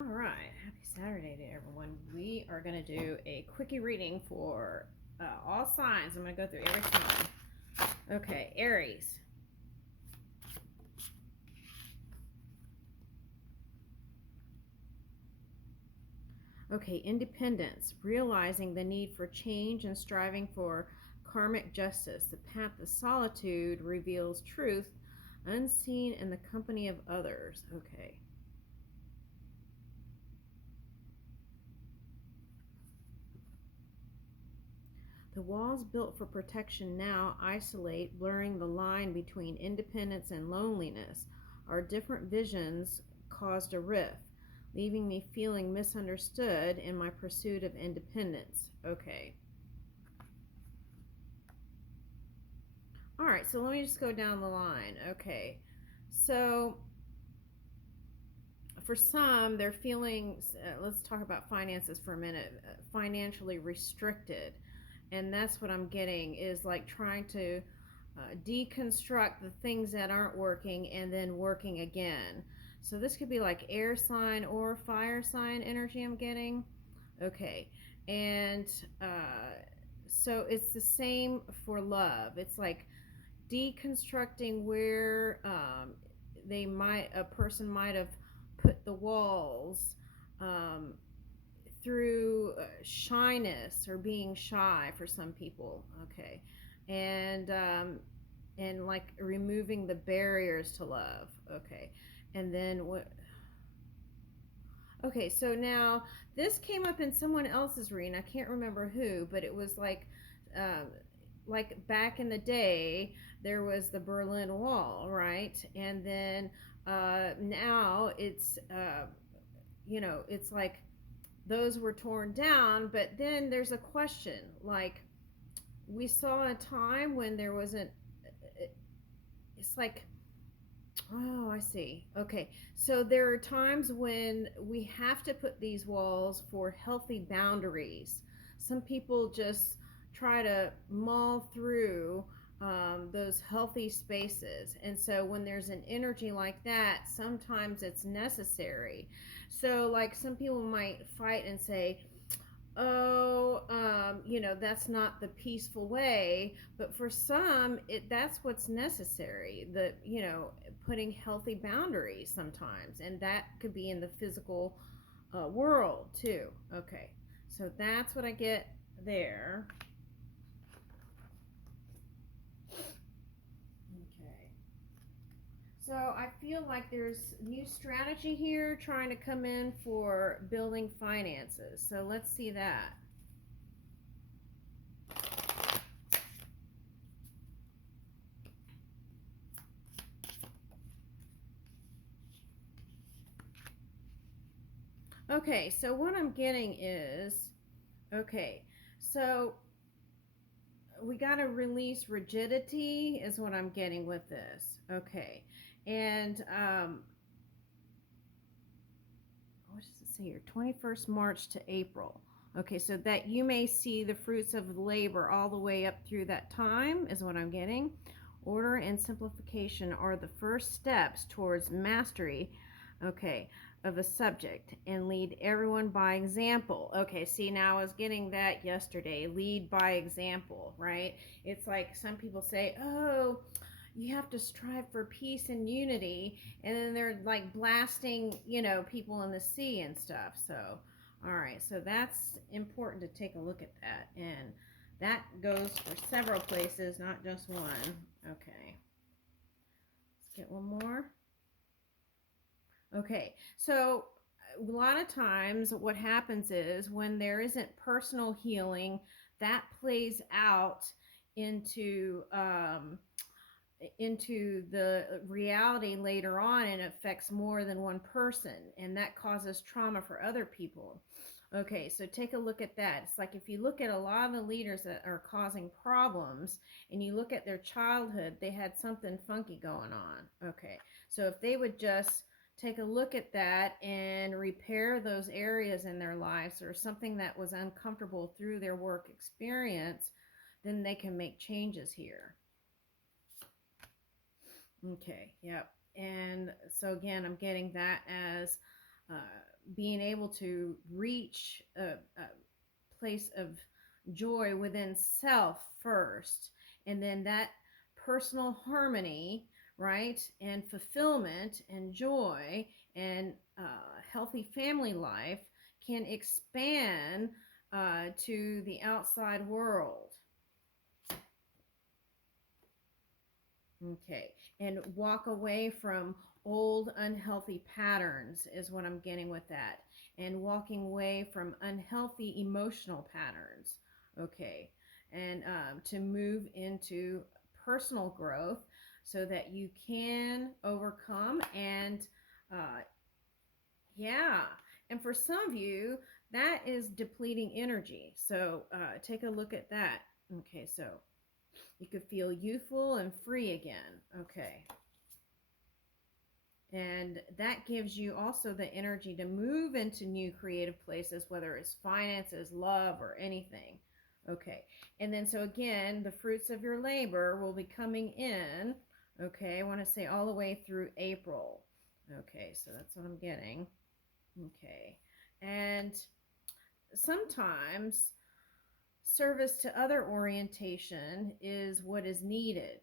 All right, happy Saturday to everyone. We are going to do a quickie reading for all signs. I'm going to go through every sign. Okay, Aries. Okay, independence, realizing the need for change and striving for karmic justice. The path of solitude reveals truth unseen in the company of others. Okay. The walls built for protection now isolate, blurring the line between independence and loneliness. Our different visions caused a rift, leaving me feeling misunderstood in my pursuit of independence. Okay. All right, so let me just go down the line. Okay. So for some, they're feeling, let's talk about finances for a minute, financially restricted. And that's what I'm getting is like trying to deconstruct the things that aren't working and then working again. So this could be like air sign or fire sign energy I'm getting. Okay. And so it's the same for love. It's like deconstructing where a person might have put the walls um, through shyness or being shy for some people. Okay. And like removing the barriers to love. Okay. And then what? Okay, so now this came up in someone else's reading. I can't remember who, but it was um, like back in the day, there was the Berlin Wall, right? And then now it's like those were torn down. But then there's a question, like we saw a time when there wasn't. It's like, oh, I see. Okay. So there are times when we have to put these walls for healthy boundaries. Some people just try to maul through those healthy spaces. And so when there's an energy like that, sometimes it's necessary. So, like, some people might fight and say, oh, that's not the peaceful way. But for some, that's what's necessary. Putting healthy boundaries sometimes, and that could be in the physical world too. Okay, so that's what I get there. Okay. So I feel like there's new strategy here trying to come in for building finances. So let's see that. Okay, so what I'm getting is, okay, so we got to release rigidity, is what I'm getting with this. Okay, and what does it say here? 21st March to April. Okay, so that you may see the fruits of labor all the way up through that time, is what I'm getting. Order and simplification are the first steps towards mastery. Okay, of a subject and lead everyone by example. Okay, see, now I was getting that yesterday. Lead by example, right? It's like some people say, oh, you have to strive for peace and unity, and then they're like blasting, people in the sea and stuff. So, all right, so that's important to take a look at that. And that goes for several places, not just one. Okay, let's get one more. Okay, so a lot of times what happens is when there isn't personal healing, that plays out into into the reality later on and affects more than one person, and that causes trauma for other people. Okay, so take a look at that. It's like if you look at a lot of the leaders that are causing problems and you look at their childhood, they had something funky going on. Okay, so if they would just take a look at that and repair those areas in their lives or something that was uncomfortable through their work experience, then they can make changes here. Okay, yep. And so again, I'm getting that as uh, being able to reach a place of joy within self first, and then that personal harmony, right, and fulfillment and joy and healthy family life can expand to the outside world. Okay. And walk away from old unhealthy patterns is what I'm getting with that. And walking away from unhealthy emotional patterns. Okay. And to move into personal growth so that you can overcome and, uh, yeah. And for some of you, that is depleting energy. So take a look at that. Okay. So you could feel youthful and free again. Okay. And that gives you also the energy to move into new creative places, whether it's finances, love, or anything. Okay. And then, so again, the fruits of your labor will be coming in. Okay. I want to say all the way through April. Okay. So that's what I'm getting. Okay. And sometimes service to other orientation is what is needed.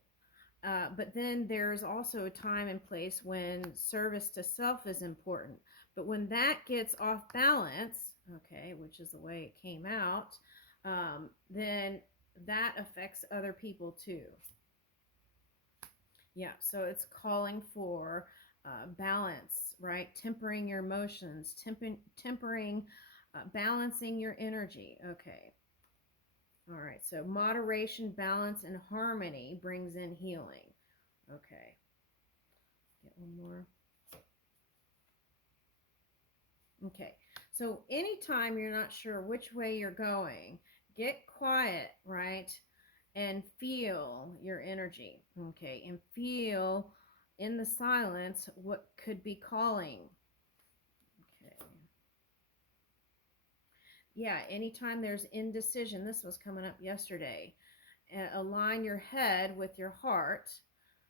But then there's also a time and place when service to self is important. But when that gets off balance, okay, which is the way it came out, then that affects other people too. Yeah, so it's calling for balance, right? Tempering your emotions, tempering, balancing your energy. Okay. All right, so moderation, balance, and harmony brings in healing. Okay. Get one more. Okay. So anytime you're not sure which way you're going, get quiet, right? And feel your energy. Okay. And feel in the silence what could be calling. Okay. Yeah. Anytime there's indecision, this was coming up yesterday. Align your head with your heart,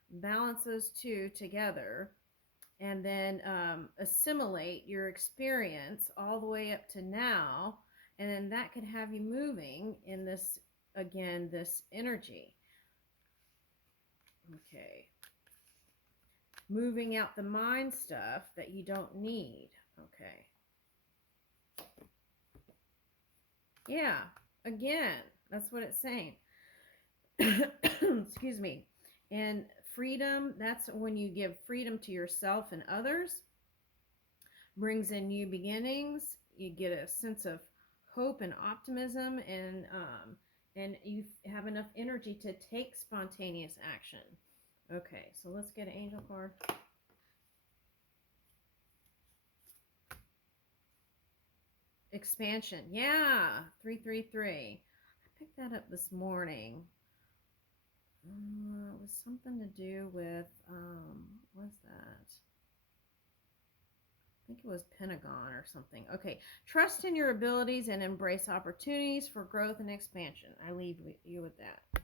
balance those two together, and then assimilate your experience all the way up to now, and then that could have you moving in this, again, this energy. Okay. Moving out the mind stuff that you don't need. Okay. Yeah, again, that's what it's saying. Excuse me. And freedom, that's when you give freedom to yourself and others, brings in new beginnings. You get a sense of hope and optimism, and you have enough energy to take spontaneous action. Okay, so let's get an angel card. Expansion. Yeah, 333. I picked that up this morning. It was something to do with what was that? I think it was Pentagon or something. Okay. Trust in your abilities and embrace opportunities for growth and expansion. I leave you with that.